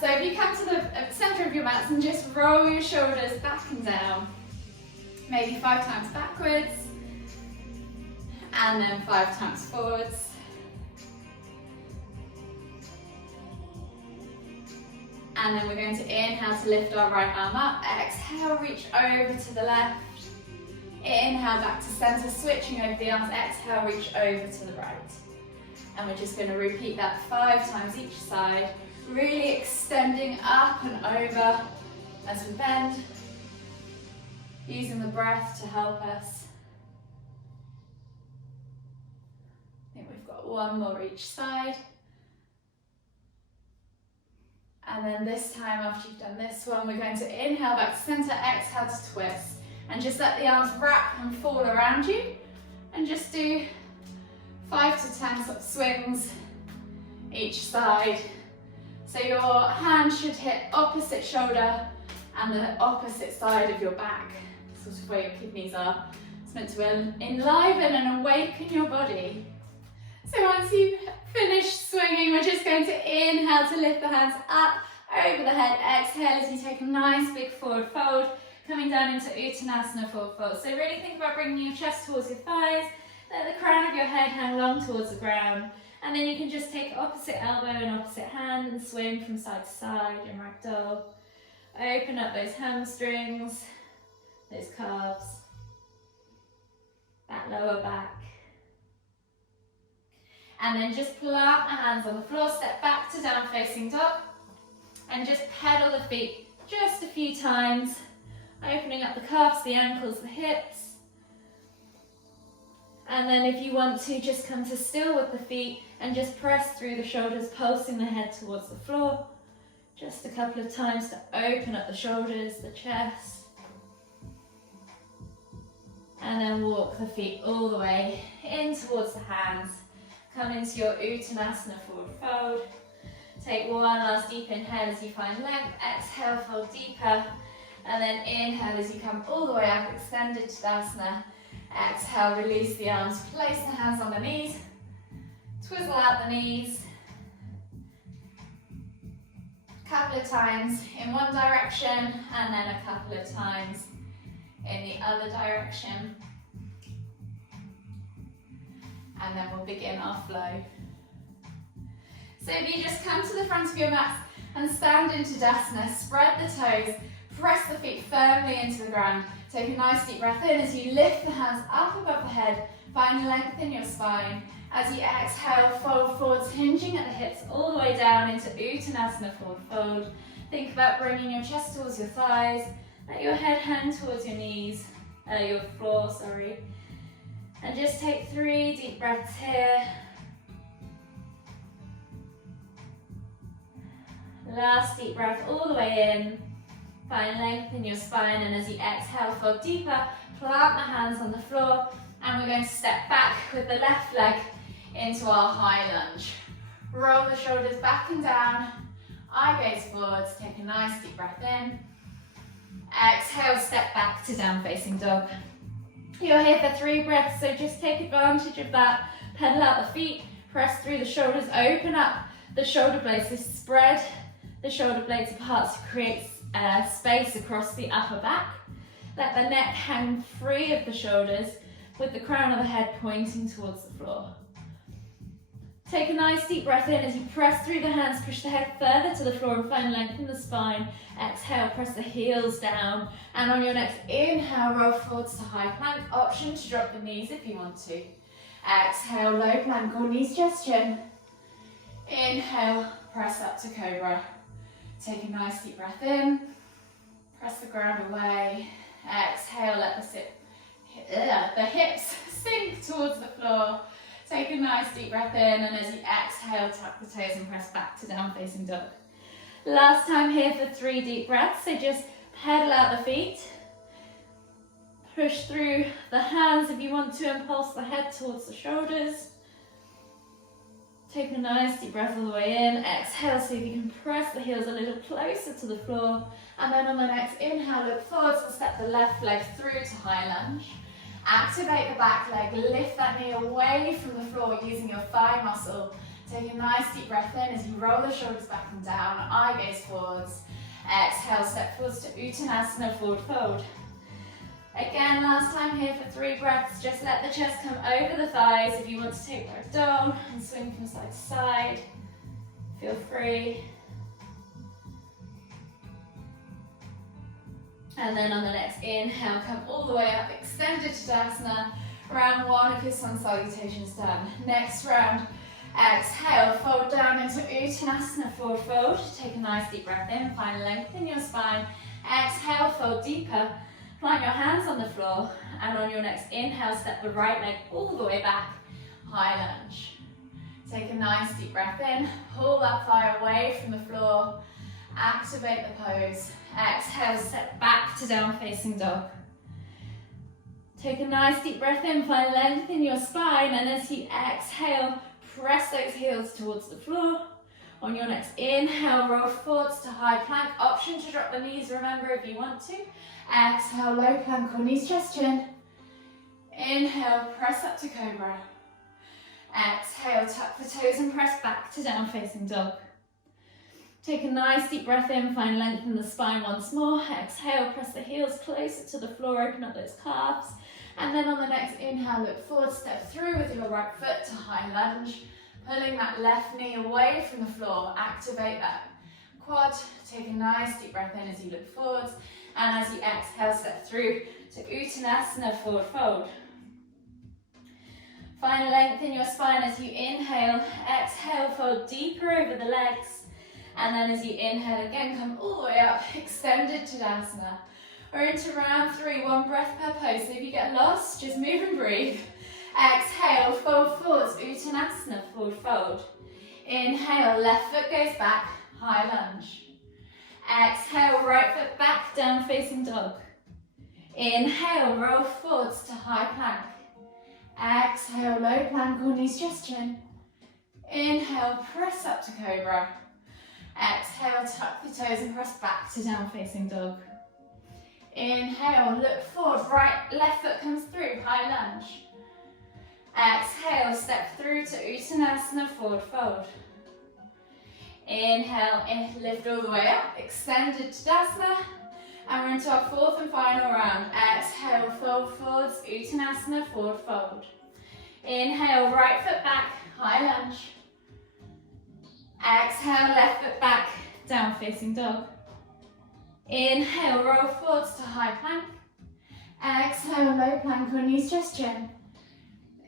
So if you come to the center of your mats and just roll your shoulders back and down, maybe 5 times backwards, and then 5 times forwards. And then we're going to inhale to lift our right arm up. Exhale, reach over to the left. Inhale back to center, switching over the arms. Exhale, reach over to the right. And we're just going to repeat that 5 times each side, really extending up and over as we bend, using the breath to help us. I think we've got 1 more each side. And then this time, after you've done this one, we're going to inhale back to center, exhale to twist. And just let the arms wrap and fall around you. And just do 5 to 10 sort of swings each side. So your hand should hit opposite shoulder and the opposite side of your back, sort of where your kidneys are. It's meant to enliven and awaken your body. So once you've finished swinging, we're just going to inhale to lift the hands up over the head. Exhale as you take a nice big forward fold, coming down into Uttanasana forward fold. So really think about bringing your chest towards your thighs, let the crown of your head hang long towards the ground, and then you can just take opposite elbow and opposite hand and swing from side to side in ragdoll. Open up those hamstrings, those calves, that lower back. And then just plant the hands on the floor, step back to down facing dog, and just pedal the feet just a few times, opening up the calves, the ankles, the hips. And then if you want to, just come to still with the feet and just press through the shoulders, pulsing the head towards the floor. Just a couple of times to open up the shoulders, the chest. And then walk the feet all the way in towards the hands. Come into your Uttanasana forward fold. Take 1 last deep inhale as you find length. Exhale, fold deeper. And then inhale as you come all the way up, extended Tadasana. Exhale, release the arms, place the hands on the knees. Twizzle out the knees. A couple of times in one direction and then a couple of times in the other direction. And then we'll begin our flow. So if you just come to the front of your mat and stand in Tadasana, spread the toes, press the feet firmly into the ground. Take a nice deep breath in as you lift the hands up above the head, find length in your spine. As you exhale, fold forwards, hinging at the hips all the way down into Uttanasana forward fold. Think about bringing your chest towards your thighs, let your head hang towards your knees, your floor, sorry. And just take 3 deep breaths here. Last deep breath all the way in. Find length in your spine, and as you exhale, fold deeper. Plant the hands on the floor, and we're going to step back with the left leg into our high lunge. Roll the shoulders back and down. Eye gaze forwards. Take a nice deep breath in. Exhale, step back to down facing dog. You're here for 3 breaths, so just take advantage of that. Pedal out the feet, press through the shoulders, open up the shoulder blades, so spread the shoulder blades apart to create space across the upper back. Let the neck hang free of the shoulders with the crown of the head pointing towards the floor. Take a nice deep breath in as you press through the hands, push the head further to the floor and find length in the spine. Exhale, press the heels down, and on your next inhale, roll forwards to high plank. Option to drop the knees if you want to. Exhale, low plank or knees gesture. Inhale, press up to cobra. Take a nice deep breath in, press the ground away. Exhale, let the hips sink towards the floor. Take a nice deep breath in, and as you exhale, tuck the toes and press back to down facing dog. Last time here for 3 deep breaths, so just pedal out the feet. Push through the hands if you want to, and pulse the head towards the shoulders. Take a nice deep breath all the way in. Exhale, see if you can press the heels a little closer to the floor. And then on the next inhale, look forwards and step the left leg through to high lunge. Activate the back leg, lift that knee away from the floor using your thigh muscle. Take a nice deep breath in as you roll the shoulders back and down, eye gaze forwards. Exhale, step forwards to Uttanasana, forward fold. Again, last time here for 3 breaths, just let the chest come over the thighs. If you want to take ragdoll and swing from side to side, feel free. And then on the next inhale, come all the way up, extended Tadasana. Round 1 of your sun salutations done. Next round, exhale, fold down into Uttanasana, forward fold. Take a nice deep breath in, find length in your spine. Exhale, fold deeper. Plant your hands on the floor, and on your next inhale, step the right leg all the way back, high lunge. Take a nice deep breath in, pull that thigh away from the floor, activate the pose. Exhale, step back to down facing dog. Take a nice deep breath in, find length in your spine, and as you exhale, press those heels towards the floor. On your next inhale, roll forwards to high plank. Option to drop the knees, remember, if you want to. Exhale, low plank or knees, chest, chin. Inhale, press up to cobra. Exhale, tuck the toes and press back to down facing dog. Take a nice deep breath in, find length in the spine once more. Exhale, press the heels closer to the floor, open up those calves. And then on the next inhale, look forward, step through with your right foot to high lunge. Pulling that left knee away from the floor, activate that quad. Take a nice deep breath in as you look forwards. And as you exhale, step through to Uttanasana, forward fold. Find length in your spine as you inhale. Exhale, fold deeper over the legs. And then as you inhale again, come all the way up, extended Tadasana. We're into round 3, 1 breath per pose. So if you get lost, just move and breathe. Exhale, fold forwards, Uttanasana, forward fold. Inhale, left foot goes back, high lunge. Exhale, right foot back, down facing dog. Inhale, roll forwards to high plank. Exhale, low plank or knees, chest, chin. Inhale, press up to cobra. Exhale, tuck the toes and press back to down facing dog. Inhale, look forward, left foot comes through, high lunge. Exhale, step through to Uttanasana, forward fold. Inhale, lift all the way up, extended Tadasana, and we're into our 4th and final round. Exhale, fold forwards, Uttanasana, forward fold. Inhale, right foot back, high lunge. Exhale, left foot back, down facing dog. Inhale, roll forwards to high plank. Exhale, low plank or knees, chest, chin.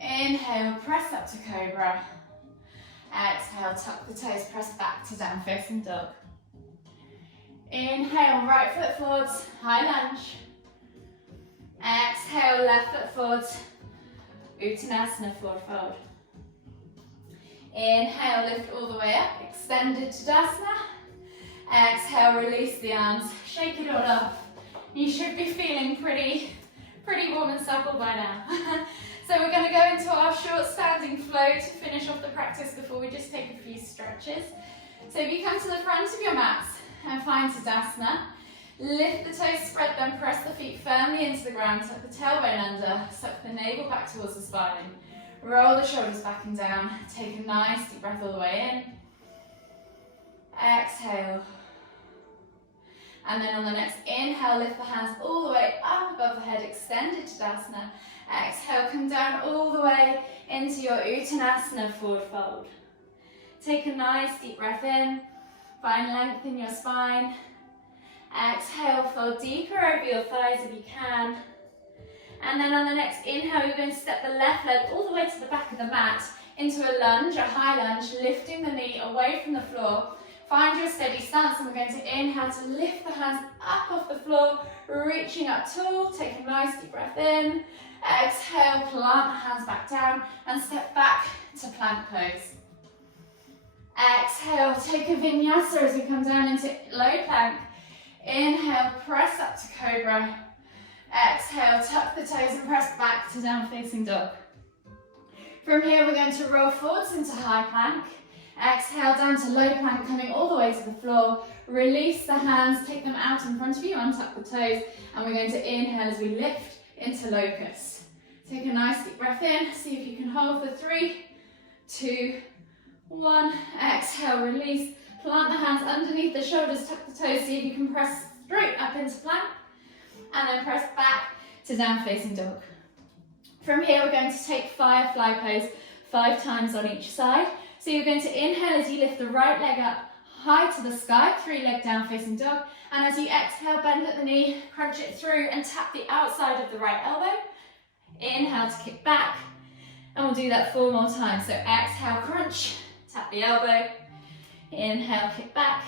Inhale, press up to cobra. Exhale, tuck the toes, press back to down facing dog. Inhale, right foot forwards, high lunge. Exhale, left foot forwards, Uttanasana, forward fold. Inhale, lift all the way up, extended Tadasana. Exhale, release the arms, shake it all off. You should be feeling pretty warm and supple by now. So we're going to go into our short standing flow to finish off the practice before we just take a few stretches. So if you come to the front of your mats and find Tadasana, lift the toes, spread them, press the feet firmly into the ground, tuck the tailbone under, suck the navel back towards the spine. Roll the shoulders back and down. Take a nice deep breath all the way in. Exhale. And then on the next inhale, lift the hands all the way up above the head, extended Tadasana. Exhale, come down all the way into your Uttanasana, forward fold. Take a nice deep breath in. Find length in your spine. Exhale, fold deeper over your thighs if you can. And then on the next inhale, you're going to step the left leg all the way to the back of the mat into a lunge, a high lunge, lifting the knee away from the floor. Find your steady stance, and we're going to inhale to lift the hands up off the floor, reaching up tall. Take a nice deep breath in. Exhale, plant the hands back down and step back to plank pose. Exhale, take a vinyasa as we come down into low plank. Inhale, press up to cobra. Exhale, tuck the toes and press back to down facing dog. From here, we're going to roll forwards into high plank. Exhale, down to low plank, coming all the way to the floor. Release the hands, take them out in front of you, untuck the toes, and we're going to inhale as we lift into locust. Take a nice deep breath in, see if you can hold for 3, 2, 1. Exhale, release, Plant the hands underneath the shoulders, tuck the toes, see if you can press straight up into plank, and then press back to down facing dog. From here, we're going to take firefly pose 5 times on each side. So you're going to inhale as you lift the right leg up high to the sky, 3-leg down facing dog. And as you exhale, bend at the knee, crunch it through and tap the outside of the right elbow. Inhale to kick back. And we'll do that 4 more times. So exhale, crunch, tap the elbow. Inhale, kick back.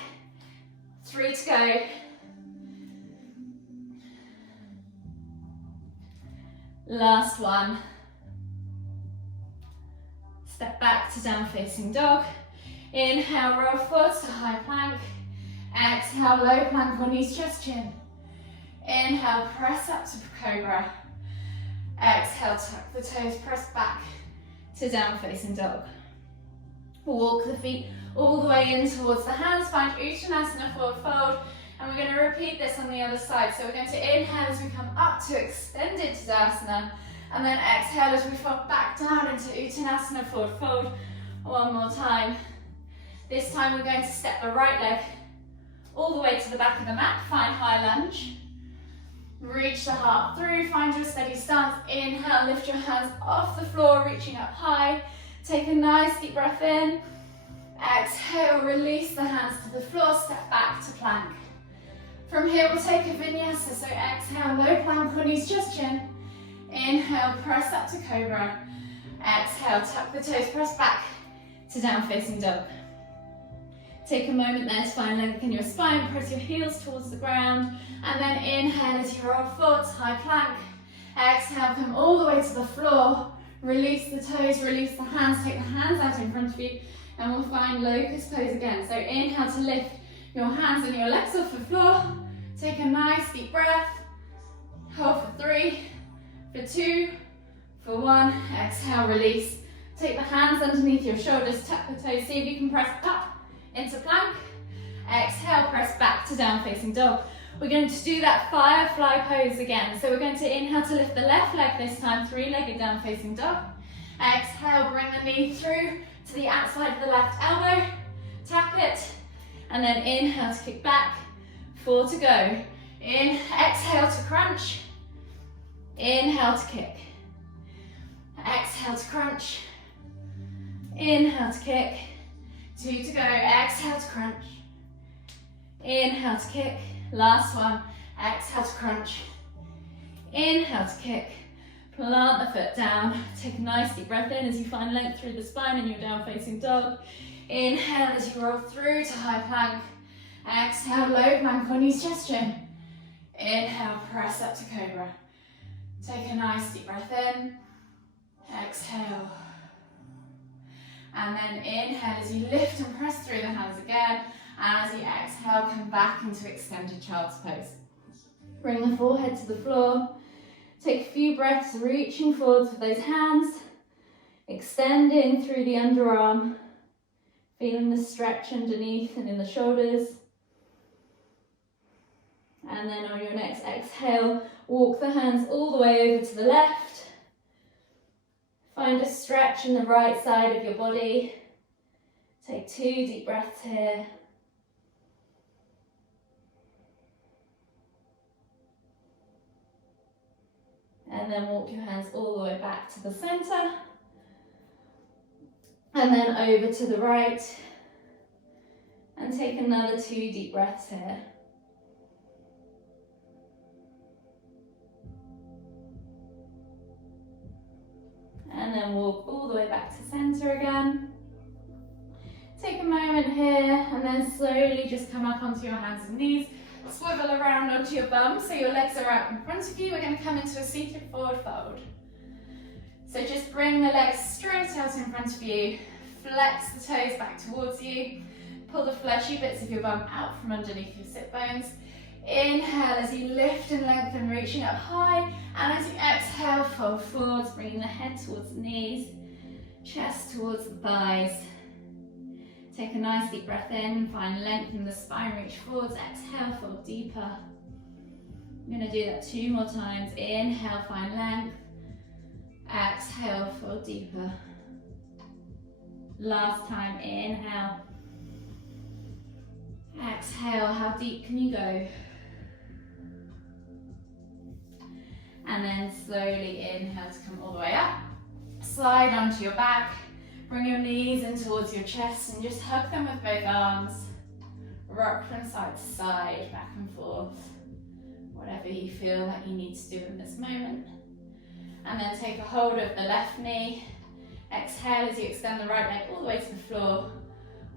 3 to go. Last one. Step back to down facing dog. Inhale, roll forwards to high plank. Exhale, low plank or knees, chest, chin. Inhale, press up to cobra. Exhale, tuck the toes, press back to down facing dog. Walk the feet all the way in towards the hands. Find Uttanasana, forward fold. And we're going to repeat this on the other side. So we're going to inhale as we come up to extended Tadasana. And then exhale as we fall back down into Uttanasana, forward fold. 1 more time. This time we're going to step the right leg all the way to the back of the mat. Find high lunge. Reach the heart through. Find your steady stance. Inhale, lift your hands off the floor, reaching up high. Take a nice deep breath in. Exhale, release the hands to the floor. Step back to plank. From here, we'll take a vinyasa. So exhale, low plank or knees, just chin. Inhale, press up to cobra. Exhale, tuck the toes, press back to down facing dog. Take a moment there to find length in your spine. Press your heels towards the ground. And then inhale as you roll forwards, high plank. Exhale, come all the way to the floor. Release the toes, release the hands. Take the hands out in front of you. And we'll find locust pose again. So inhale to lift your hands and your legs off the floor. Take a nice deep breath. Hold for 3, for 2, for 1. Exhale, release. Take the hands underneath your shoulders, tuck the toes. See if you can press up into plank. Exhale, press back to down facing dog. We're going to do that firefly pose again. So we're going to inhale to lift the left leg this time, 3-legged down facing dog. Exhale, bring the knee through to the outside of the left elbow. Tap it. And then inhale to kick back. 4 to go. Exhale to crunch. Inhale to kick. Exhale to crunch. Inhale to kick. 2 to go. Exhale to crunch. Inhale to kick. Last one. Exhale to crunch. Inhale to kick. Plant the foot down. Take a nice deep breath in as you find length through the spine in your down facing dog. Inhale as you roll through to high plank. Exhale, low plank or knees, chest, chin. Inhale, press up to cobra. Take a nice deep breath in. Exhale. And then inhale as you lift and press through the hands again. And as you exhale, come back into extended child's pose. Bring the forehead to the floor. Take a few breaths, reaching forwards with those hands. Extending through the underarm. Feeling the stretch underneath and in the shoulders. And then on your next exhale, walk the hands all the way over to the left. Find a stretch in the right side of your body. Take 2 deep breaths here. And then walk your hands all the way back to the center. And then over to the right. And take another 2 deep breaths here. And then walk all the way back to center again. Take a moment here and then slowly just come up onto your hands and knees. Swivel around onto your bum so your legs are out in front of you. We're going to come into a seated forward fold. So just bring the legs straight out in front of you. Flex the toes back towards you. Pull the fleshy bits of your bum out from underneath your sit bones. Inhale as you lift and lengthen, reaching up high. And as you exhale, fold forwards, bringing the head towards the knees, chest towards the thighs. Take a nice deep breath in, find length in the spine, reach forwards, exhale, fold deeper. I'm going to do that 2 more times. Inhale, find length. Exhale, fold deeper. Last time, inhale. Exhale, how deep can you go? And then slowly inhale to come all the way up. Slide onto your back. Bring your knees in towards your chest and just hug them with both arms. Rock from side to side, back and forth. Whatever you feel like you need to do in this moment. And then take a hold of the left knee. Exhale as you extend the right leg all the way to the floor.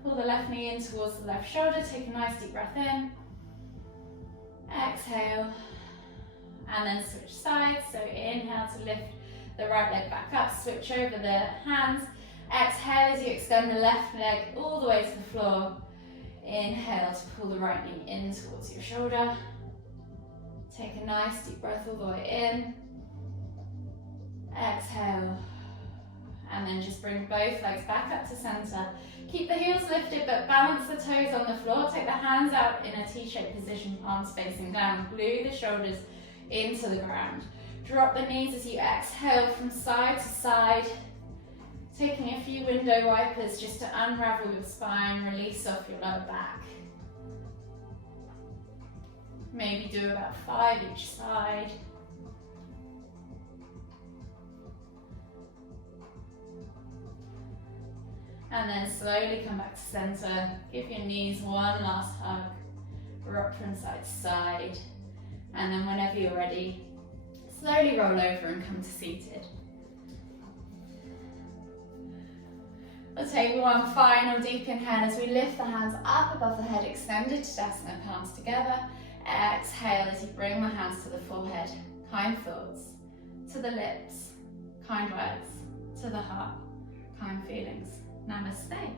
Pull the left knee in towards the left shoulder. Take a nice deep breath in. Exhale. And then switch sides. So inhale to lift the right leg back up. Switch over the hands. Exhale as you extend the left leg all the way to the floor. Inhale to pull the right knee in towards your shoulder. Take a nice deep breath all the way in. Exhale. And then just bring both legs back up to center. Keep the heels lifted, but balance the toes on the floor. Take the hands out in a T-shaped position, palms facing down. Glue the shoulders into the ground. Drop the knees as you exhale from side to side. Taking a few window wipers just to unravel your spine, release off your lower back. Maybe do about 5 each side. And then slowly come back to center. Give your knees one last hug. Rock from side to side. And then whenever you're ready, slowly roll over and come to seated. We'll take one final deep inhale as we lift the hands up above the head, extended Tadasana, palms together. Exhale as you bring the hands to the forehead. Kind thoughts to the lips, kind words to the heart, kind feelings. Namaste.